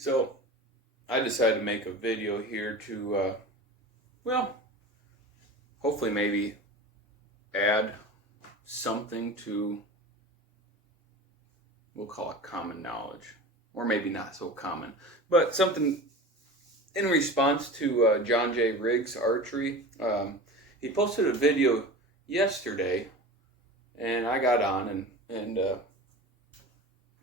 So I decided to make a video here to, well, hopefully maybe add something to, we'll call it common knowledge, or maybe not so common, but something in response to John J. Riggs Archery. He posted a video yesterday, and I got on and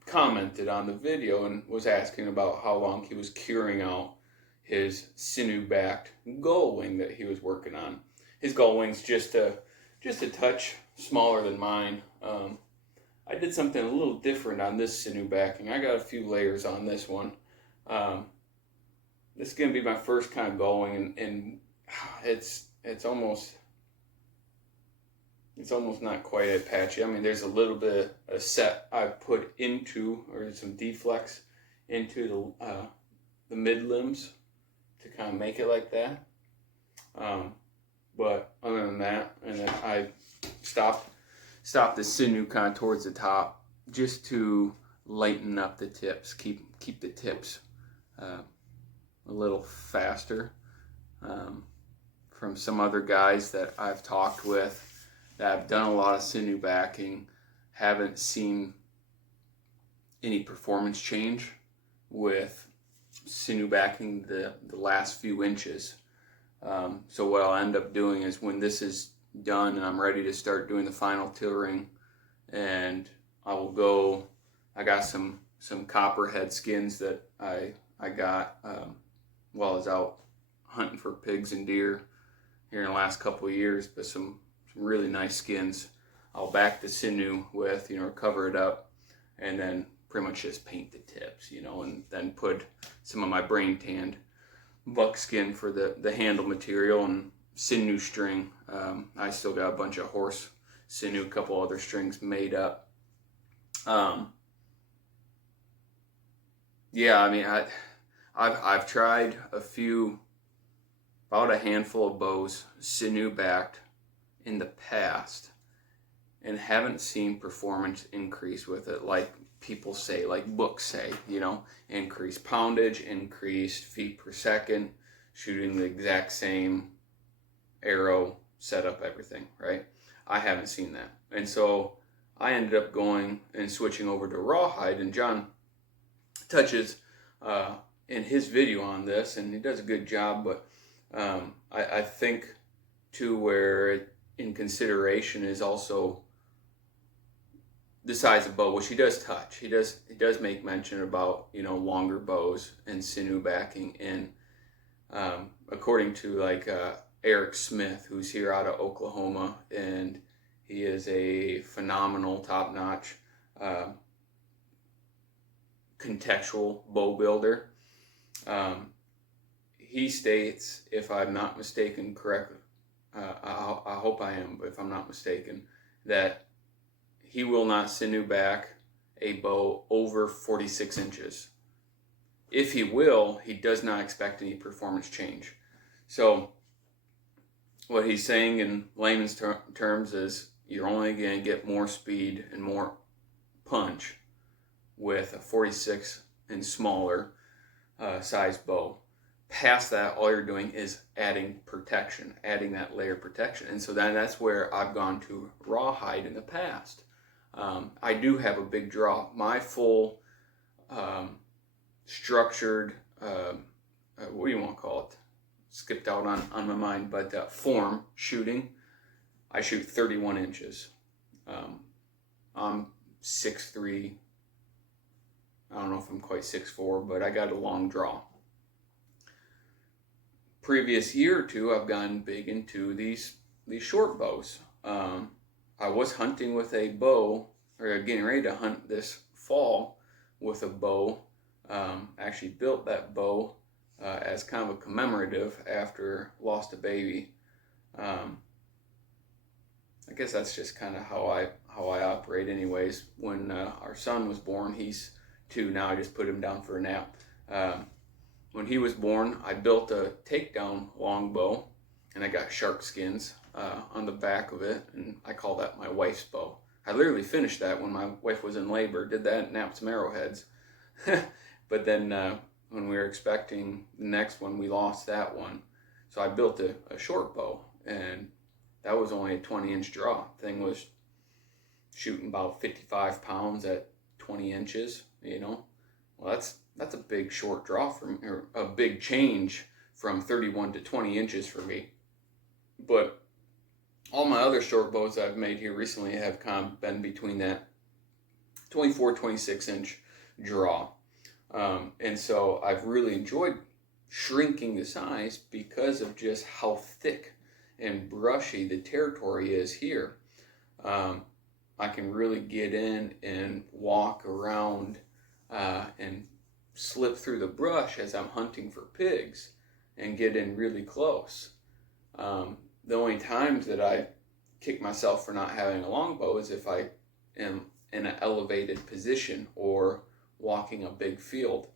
commented on the video and was asking about how long he was curing out his sinew-backed gullwing that he was working on. His gullwing's just a touch smaller than mine. I did something a little different on this sinew backing. I got a few layers on this one. This is gonna be my first kind of gullwing, and it's almost not quite as patchy. I mean, there's a little bit of set I put into, or some deflex into the mid limbs to kind of make it like that. But other than that, and then I stopped the sinew kind of towards the top just to lighten up the tips, keep the tips a little faster. From some other guys that I've talked with that have done a lot of sinew backing, haven't seen any performance change with sinew backing the last few inches. So what I'll end up doing is, when this is done and I'm ready to start doing the final tilling, and I got some copperhead skins that I got while I was out hunting for pigs and deer here in the last couple of years, but some really nice skins I'll back the sinew with, cover it up, and then pretty much just paint the tips, and then put some of my brain tanned buckskin for the handle material and sinew string. I still got a bunch of horse sinew, a couple other strings made up. Yeah, I mean, I've tried about a handful of bows sinew backed in the past, and haven't seen performance increase with it, like people say, like books say, increased poundage, increased feet per second, shooting the exact same arrow, setup, everything, right? I haven't seen that. And so I ended up going and switching over to rawhide, and John touches in his video on this, and he does a good job, but I think too, where in consideration is also the size of bow, which he does touch. He does make mention about, longer bows and sinew backing, and according to Eric Smith, who's here out of Oklahoma, and he is a phenomenal, top-notch contextual bow builder. He states, if I'm not mistaken correctly, I hope I am, but if I'm not mistaken, that he will not sinew back a bow over 46 inches. If he will, he does not expect any performance change. So what he's saying in layman's terms is, you're only going to get more speed and more punch with a 46 and smaller size bow. Past that, all you're doing is adding protection, adding that layer of protection. And so that's where I've gone to rawhide in the past. I do have a big draw. My full structured, what do you want to call it? Skipped out on my mind, but form shooting, I shoot 31 inches. I'm 6'3". I don't know if I'm quite 6'4", but I got a long draw. Previous year or two, I've gone big into these short bows. I was hunting with a bow, or getting ready to hunt this fall with a bow. Actually built that bow as kind of a commemorative after lost a baby. I guess that's just kind of how I operate anyways. When our son was born, he's 2 now, I just put him down for a nap. When he was born, I built a takedown longbow, and I got shark skins on the back of it, and I call that my wife's bow. I literally finished that when my wife was in labor, did that, napped some arrowheads. But then when we were expecting the next one, we lost that one. So I built a short bow, and that was only a 20-inch draw. Thing was shooting about 55 pounds at 20 inches, you know. Well, that's a big short draw or a big change from 31 to 20 inches for me. But all my other short bows I've made here recently have kind of been between that 24, 26 inch draw. And so I've really enjoyed shrinking the size because of just how thick and brushy the territory is here. I can really get in and walk around and slip through the brush as I'm hunting for pigs and get in really close. The only times that I kick myself for not having a longbow is if I am in an elevated position or walking a big field.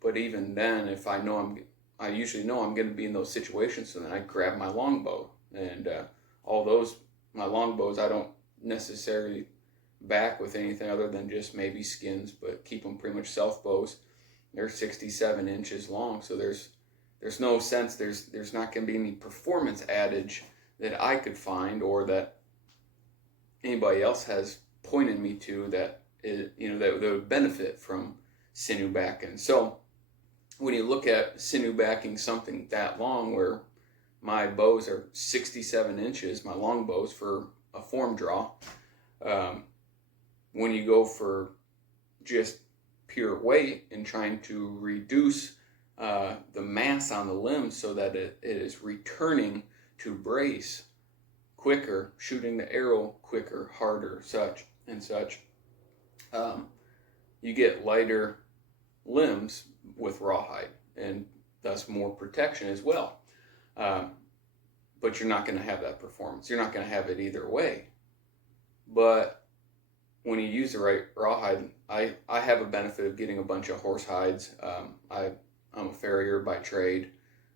But even then, if I usually know I'm going to be in those situations, so then I grab my longbow. And my longbows, I don't necessarily back with anything other than just maybe skins, but keep them pretty much self bows. They're 67 inches long, so there's no sense, there's not going to be any performance adage that I could find or that anybody else has pointed me to that would benefit from sinew backing. So when you look at sinew backing something that long, where my bows are 67 inches, my long bows for a form draw, when you go for just pure weight and trying to reduce the mass on the limbs so that it is returning to brace quicker, shooting the arrow quicker, harder, such, you get lighter limbs with rawhide, and thus more protection as well. But you're not going to have that performance. You're not going to have it either way. But when you use the right rawhide, I have a benefit of getting a bunch of horse hides. I'm a farrier by trade,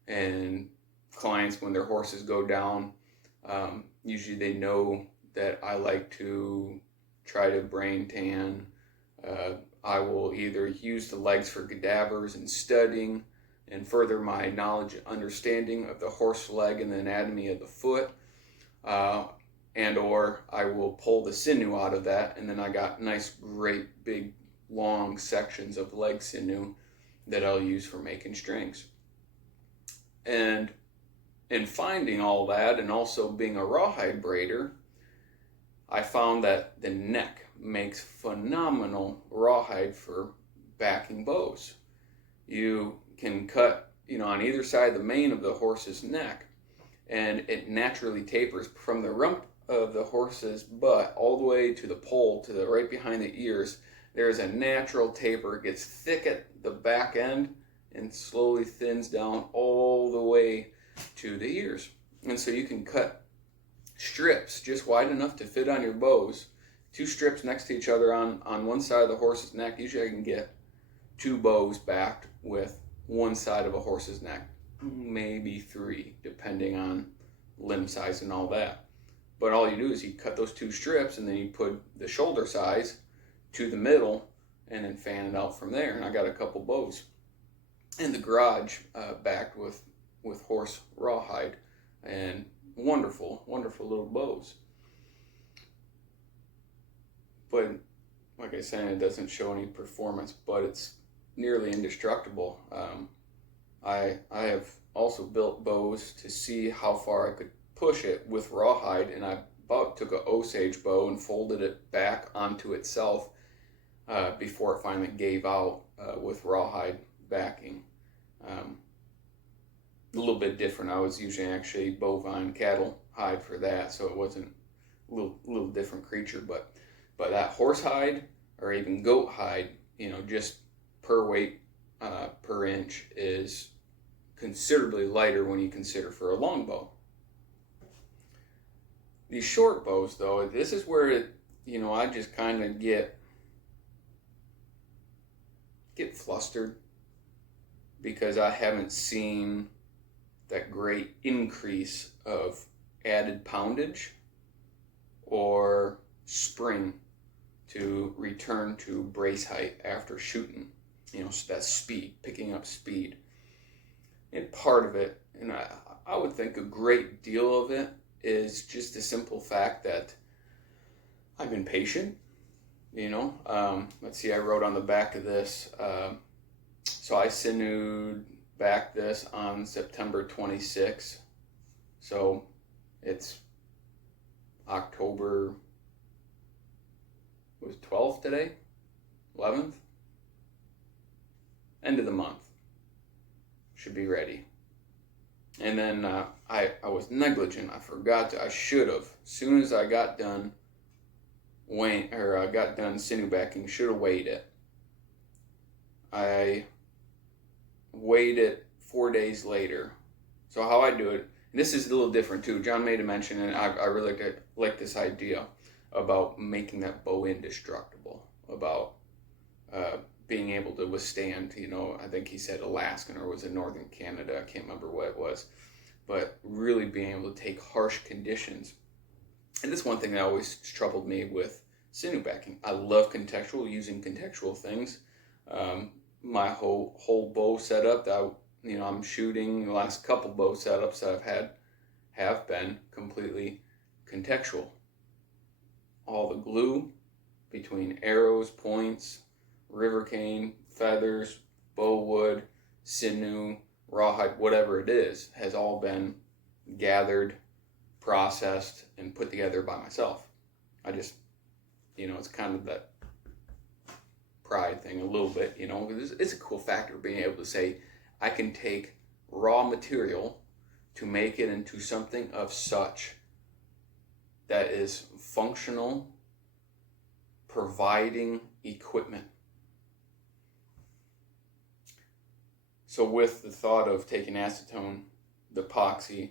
and clients, when their horses go down, usually they know that I like to try to brain tan. I will either use the legs for cadavers and studying and further my knowledge and understanding of the horse leg and the anatomy of the foot, and or I will pull the sinew out of that, and then I got nice, great, big, long sections of leg sinew that I'll use for making strings. And in finding all that, and also being a rawhide braider, I found that the neck makes phenomenal rawhide for backing bows. You can cut, on either side of the mane of the horse's neck, and it naturally tapers from the rump of the horse's butt all the way to the poll, to the right behind the ears. There's a natural taper. It gets thick at the back end and slowly thins down all the way to the ears. And so you can cut strips just wide enough to fit on your bows, 2 strips next to each other on one side of the horse's neck. Usually I can get 2 bows backed with one side of a horse's neck, maybe 3, depending on limb size and all that. But all you do is you cut those 2 strips, and then you put the shoulder size to the middle and then fan it out from there. And I got a couple bows in the garage backed with horse rawhide, and wonderful little bows. But like I said, it doesn't show any performance, but it's nearly indestructible. I have also built bows to see how far I could push it with rawhide, and I took an Osage bow and folded it back onto itself before it finally gave out with rawhide backing. A little bit different. I was using actually bovine cattle hide for that, so it wasn't a little different creature. But that horse hide or even goat hide, just per weight per inch is considerably lighter when you consider for a long bow. These short bows, though, this is where I just kind of get flustered, because I haven't seen that great increase of added poundage or spring to return to brace height after shooting. So that speed, picking up speed. And part of it, and I would think a great deal of it, is just the simple fact that I'm impatient. Let's see, I wrote on the back of this, so I sinewed back this on September 26th. So it's October, it was 12th today? 11th? End of the month. Should be ready. And then I was negligent. I forgot to. I should have. As soon as I got done got done sinew backing, should have weighed it. I weighed it 4 days later. So how I do it, and this is a little different too. John made a mention, and I really like this idea about making that bow indestructible, about being able to withstand, I think he said Alaskan, or was it Northern Canada, I can't remember what it was, but really being able to take harsh conditions. And this is one thing that always troubled me with sinew backing. I love using contextual things. My whole bow setup that I'm shooting, the last couple bow setups that I've had have been completely contextual. All the glue between arrows, points, river cane, feathers, bow wood, sinew, rawhide, whatever it is, has all been gathered, processed, and put together by myself. I just, it's kind of that pride thing a little bit, because it's a cool factor being able to say, I can take raw material to make it into something of such that is functional, providing equipment. So with the thought of taking acetone, the epoxy,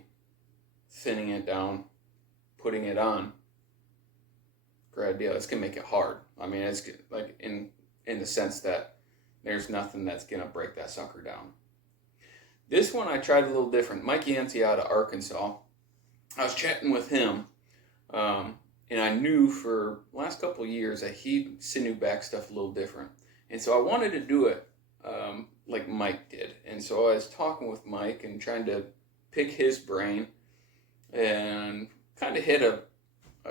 thinning it down, putting it on, great idea. It's gonna make it hard. I mean, it's like in the sense that there's nothing that's gonna break that sucker down. This one I tried a little different. Mike Yancey out of Arkansas. I was chatting with him, and I knew for the last couple of years that he sinew back stuff a little different. And so I wanted to do it like Mike did. And so I was talking with Mike and trying to pick his brain, and kind of hit a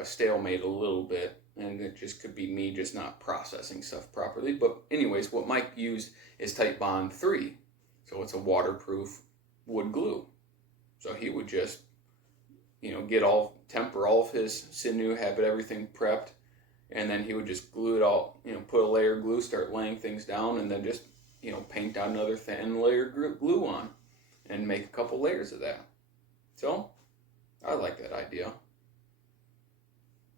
stalemate a little bit. And it just could be me just not processing stuff properly. But anyways, what Mike used is Titebond 3. So it's a waterproof wood glue. So he would just, temper all of his sinew, have everything prepped, and then he would just glue it all, put a layer of glue, start laying things down, and then just, paint down another thin layer of glue on, and make a couple layers of that. So, I like that idea.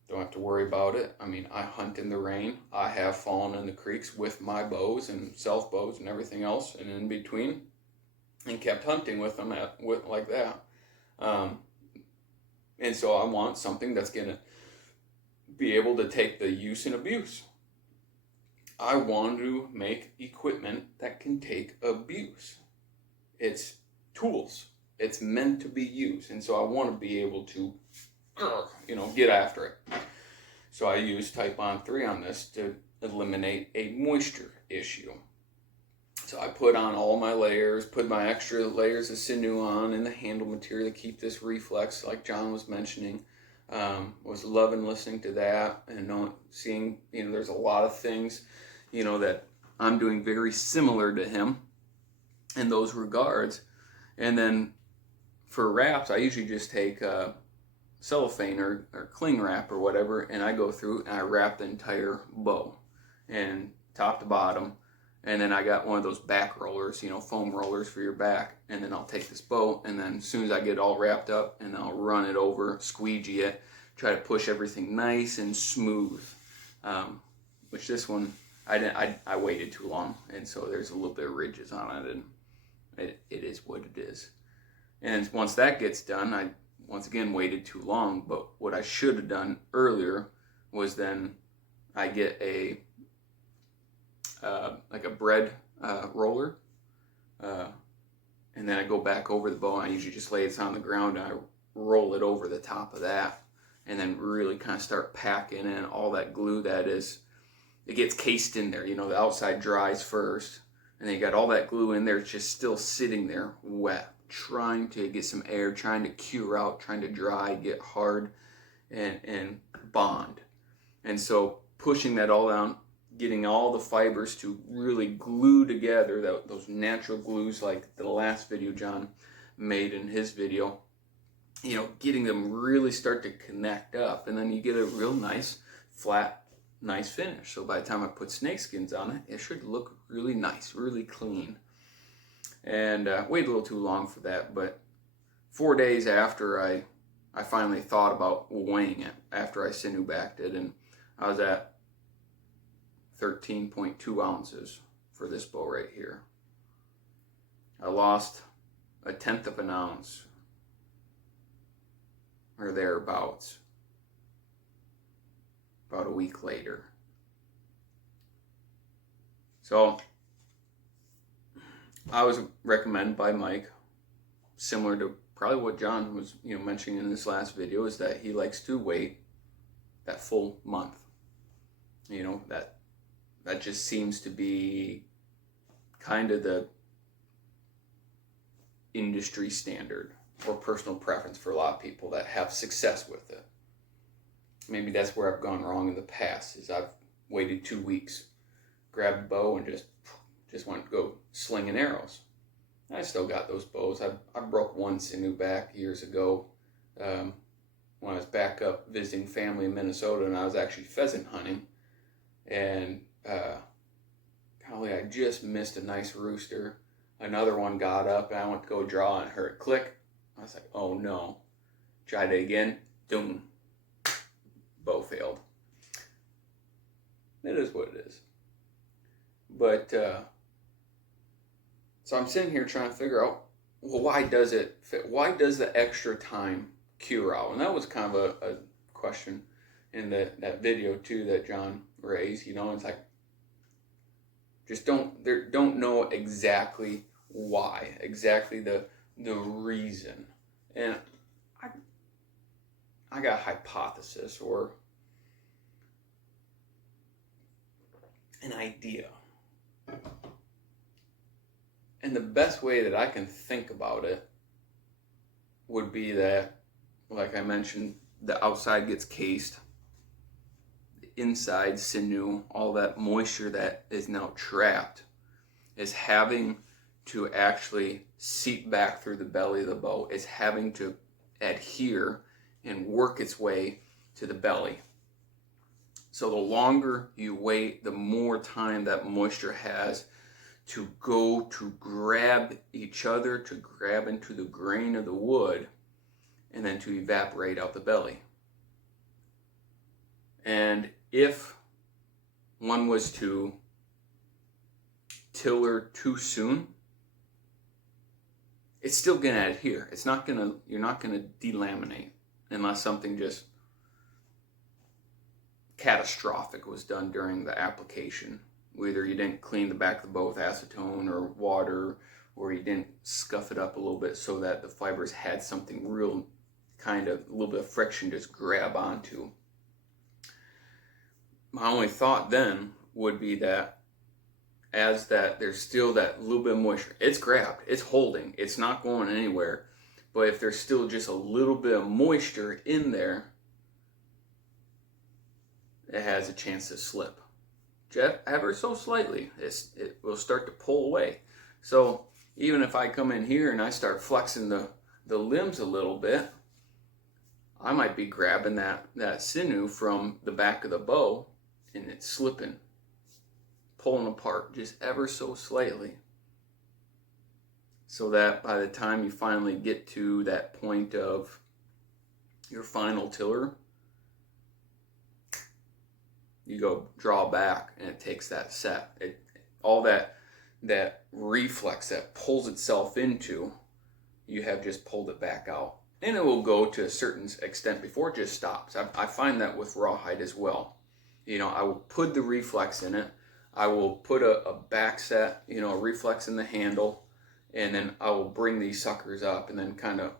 Don't have to worry about it. I mean, I hunt in the rain. I have fallen in the creeks with my bows and self bows and everything else, and in between, and kept hunting with them like that. And so I want something that's going to be able to take the use and abuse. I want to make equipment that can take abuse. It's tools. It's meant to be used. And so I want to be able to, get after it. So I use Titebond 3 on this to eliminate a moisture issue. So I put on all my layers, put my extra layers of sinew on and the handle material to keep this reflex, like John was mentioning. Was loving listening to that, and seeing, there's a lot of things, that I'm doing very similar to him in those regards. And then for wraps, I usually just take cellophane or cling wrap or whatever, and I go through and I wrap the entire bow, and top to bottom. And then I got one of those back rollers, foam rollers for your back. And then I'll take this bow, and then as soon as I get it all wrapped up, and I'll run it over, squeegee it, try to push everything nice and smooth. Which this one, I waited too long, and so there's a little bit of ridges on it, and it is what it is. And once that gets done, I once again waited too long. But what I should have done earlier was then I get a bread roller, and then I go back over the bow, and I usually just lay it on the ground, and I roll it over the top of that, and then really kind of start packing in all that glue that is, it gets cased in there. The outside dries first, and they got all that glue in there. It's just still sitting there wet, trying to get some air, trying to cure out, trying to dry, get hard, and bond. And so pushing that all down, getting all the fibers to really glue together, those natural glues like the last video John made in his video, you know, getting them really start to connect up, and then you get a real nice, flat, nice finish. So by the time I put snake skins on it, it should look really nice, really clean. And waited a little too long for that, but 4 days after I finally thought about weighing it, after I sinew backed it, and I was at 13.2 ounces for this bow right here. I lost 1/10 of an ounce or thereabouts about a week later. So I was recommended by Mike, similar to probably what John was mentioning in this last video, is that he likes to wait that full month. That just seems to be kind of the industry standard or personal preference for a lot of people that have success with it. Maybe that's where I've gone wrong in the past, is I've waited 2 weeks, grabbed a bow, and just went to go slinging arrows. I still got those bows. I broke one sinew back years ago when I was back up visiting family in Minnesota, and I was actually pheasant hunting. And golly, I just missed a nice rooster. Another one got up, and I went to go draw, and heard it click. I was like, oh no. Tried it again. Doom. Bow failed. It is what it is. But so I'm sitting here trying to figure out, well, why does it fit? Why does the extra time cure out? And that was kind of a question in that video too that John raised. It's like, just don't know exactly why, exactly the reason. And I got a hypothesis or an idea. And the best way that I can think about it would be that, like I mentioned, the outside gets cased, the inside sinew, all that moisture that is now trapped is having to actually seep back through the belly of the bow. It's having to adhere and work its way to the belly. So the longer you wait, the more time that moisture has to go to grab each other, to grab into the grain of the wood, and then to evaporate out the belly. And if one was to tiller too soon, it's still going to adhere. You're not going to delaminate unless something just catastrophic was done during the application. Whether you didn't clean the back of the bow with acetone or water, or you didn't scuff it up a little bit so that the fibers had something real, kind of a little bit of friction just grab onto. My only thought then would be that as that there's still that little bit of moisture, it's grabbed, it's holding, it's not going anywhere, but if there's still just a little bit of moisture in there, it has a chance to slip. Ever so slightly, it will start to pull away. So even if I come in here and I start flexing the limbs a little bit, I might be grabbing that sinew from the back of the bow, and it's slipping, pulling apart just ever so slightly. So that by the time you finally get to that point of your final tiller, you go draw back, and it takes that set. All that reflex that pulls itself into, you have just pulled it back out. And it will go to a certain extent before it just stops. I find that with rawhide as well. I will put the reflex in it. I will put a back set, a reflex in the handle, and then I will bring these suckers up, and then kind of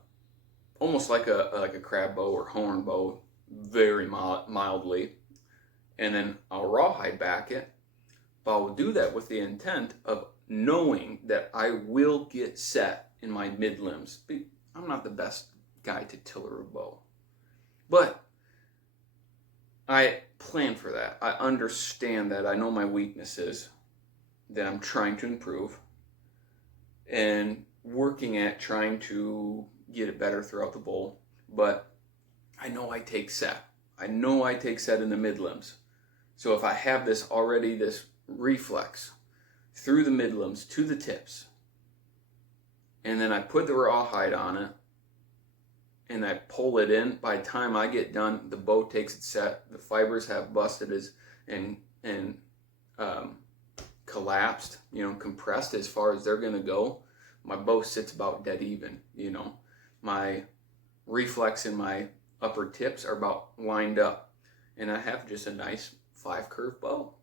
almost like a crab bow or horn bow, very mildly. And then I'll rawhide back it, but I'll do that with the intent of knowing that I will get set in my mid limbs. I'm not the best guy to tiller a bow, but I plan for that. I understand that. I know my weaknesses that I'm trying to improve and working at trying to get it better throughout the bowl. But I know I take set. I know I take set in the mid limbs. So if I have this already, this reflex through the mid limbs to the tips, and then I put the rawhide on it, and I pull it in, by the time I get done, the bow takes its set, the fibers have busted and collapsed, compressed as far as they're going to go. My bow sits about dead even, My reflex in my upper tips are about lined up, and I have just a nice 5-curve bow.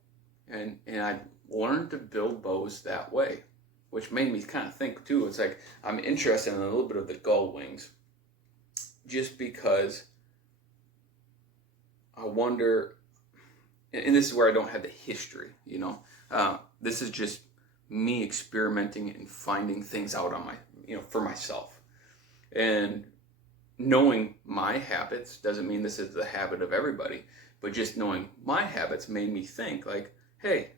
And I learned to build bows that way, which made me kind of think too. It's like I'm interested in a little bit of the gullwings, just because I wonder, and this is where I don't have the history, this is just me experimenting and finding things out on for myself. And knowing my habits doesn't mean this is the habit of everybody, but just knowing my habits made me think like, hey,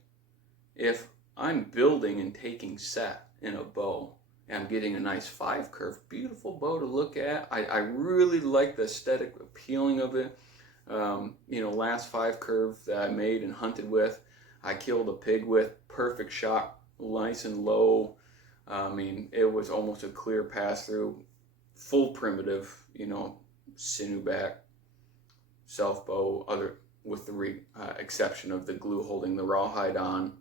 if I'm building and taking set in a bow, and I'm getting a nice 5-curve, beautiful bow to look at. I really like the aesthetic appealing of it. Last 5-curve that I made and hunted with, I killed a pig with, perfect shot, nice and low. It was almost a clear pass through, full primitive, sinew back, self bow, with the exception of the glue holding the rawhide on,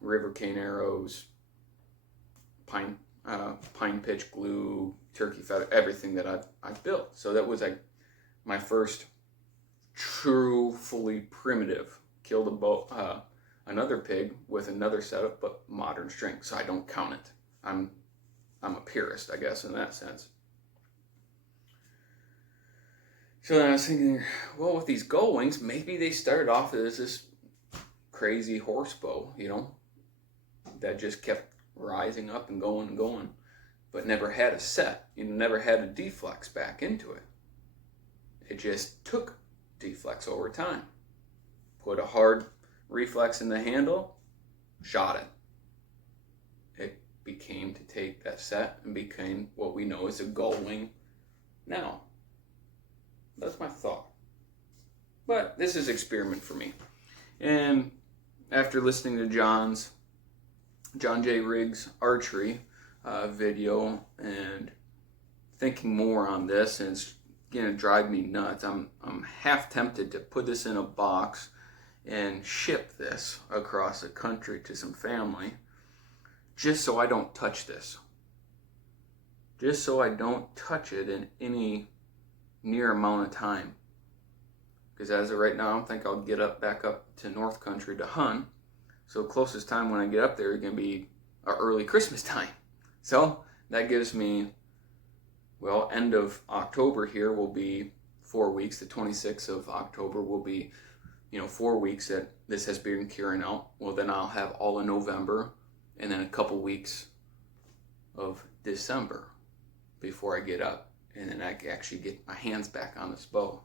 river cane arrows, pine pitch glue, turkey feather, everything that I've built. So that was like my first true, fully primitive. Killed another pig with another setup, but modern strength, so I don't count it. I'm a purist, I guess, in that sense. So then I was thinking, well, with these gullwings, maybe they started off as this crazy horse bow, that just kept rising up and going, but never had a set, never had a deflex back into it. It just took deflex over time. Put a hard reflex in the handle, shot it. It became to take that set and became what we know as a gullwing now. That's my thought. But this is experiment for me. And after listening to John J. Riggs' archery video and thinking more on this, and it's gonna drive me nuts. I'm half tempted to put this in a box and ship this across the country to some family, just so I don't touch this. Just so I don't touch it in any near amount of time. Because as of right now, I think I'll get back up to North Country to hunt. So closest time when I get up there is going to be early Christmas time. So that gives me, end of October here will be 4 weeks. The 26th of October will be, 4 weeks that this has been curing out. Well, then I'll have all of November and then a couple weeks of December before I get up. And then I can actually get my hands back on this bow.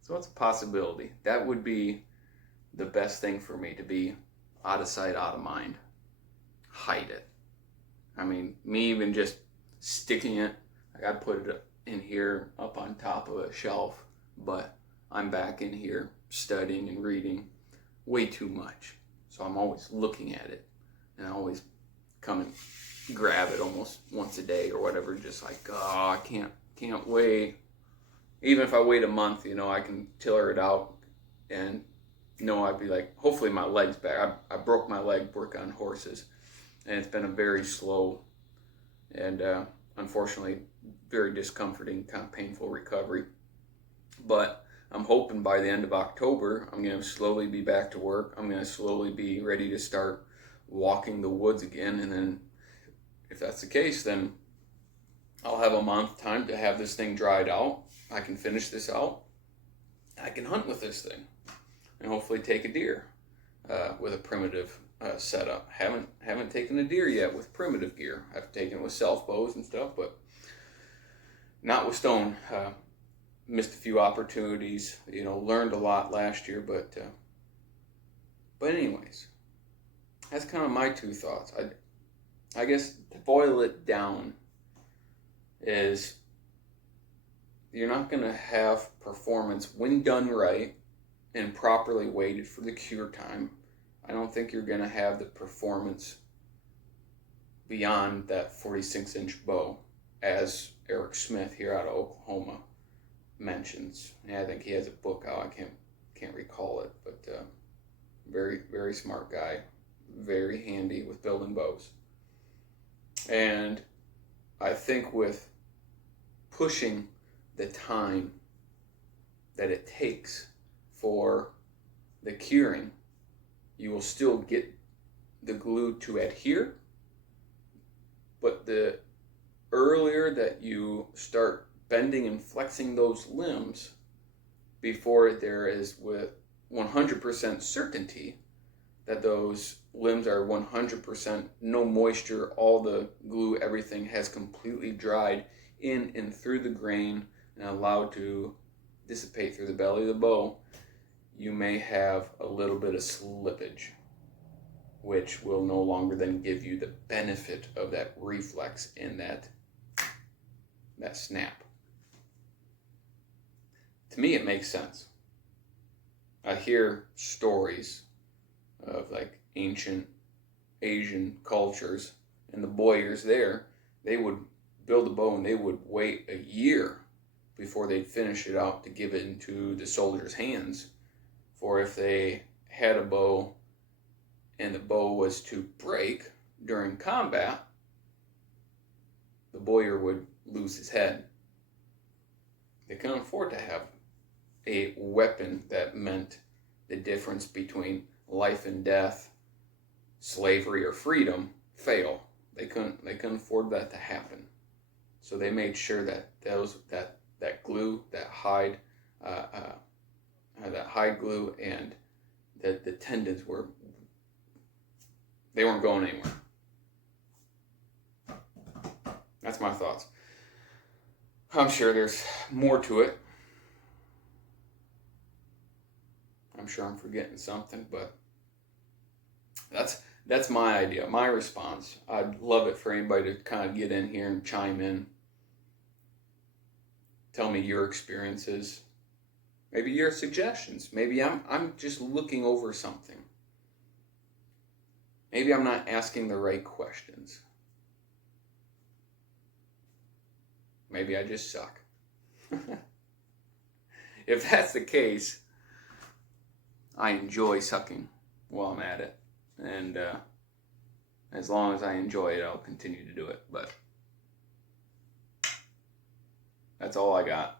So it's a possibility. That would be the best thing for me, to be out of sight, out of mind. Hide it. Me even just sticking it, I gotta put it in here up on top of a shelf, but I'm back in here studying and reading way too much. So I'm always looking at it, and I always come and grab it almost once a day or whatever, just like, I can't wait. Even if I wait a month, I can tiller it out, and I'd be like, hopefully my leg's back. I broke my leg working on horses, and it's been a very slow and unfortunately very discomforting, kind of painful recovery. But I'm hoping by the end of October, I'm going to slowly be back to work. I'm going to slowly be ready to start walking the woods again, and then if that's the case, then I'll have a month time to have this thing dried out. I can finish this out. I can hunt with this thing and hopefully take a deer with a primitive setup. Haven't taken a deer yet with primitive gear. I've taken it with self bows and stuff, but not with stone. Missed a few opportunities. Learned a lot last year, but anyways, that's kind of my two thoughts. I guess to boil it down is you're not going to have performance when done right and properly weighted for the cure time. I don't think you're going to have the performance beyond that 46-inch bow, as Eric Smith here out of Oklahoma mentions. Yeah, I think he has a book out. I can't recall it, but very, very smart guy, very handy with building bows. And I think with pushing the time that it takes for the curing, you will still get the glue to adhere, but the earlier that you start bending and flexing those limbs before there is with 100% certainty that those limbs are 100% no moisture, all the glue, everything has completely dried in and through the grain and allowed to dissipate through the belly of the bow, you may have a little bit of slippage, which will no longer then give you the benefit of that reflex in that snap. To me, it makes sense. I hear stories of like ancient Asian cultures, and the boyars there, they would build a bow and they would wait a year before they'd finish it out to give it into the soldier's hands. For if they had a bow and the bow was to break during combat, the boyar would lose his head. They couldn't afford to have a weapon that meant the difference between life and death, slavery or freedom, fail. They couldn't afford that to happen. So they made sure that that glue, that hide glue, and the tendons they weren't going anywhere. That's my thoughts. I'm sure there's more to it. I'm sure I'm forgetting something, but that's my idea, my response. I'd love it for anybody to kind of get in here and chime in. Tell me your experiences. Maybe your suggestions. Maybe I'm just looking over something. Maybe I'm not asking the right questions. Maybe I just suck. If that's the case, I enjoy sucking while I'm at it. And as long as I enjoy it, I'll continue to do it. But that's all I got.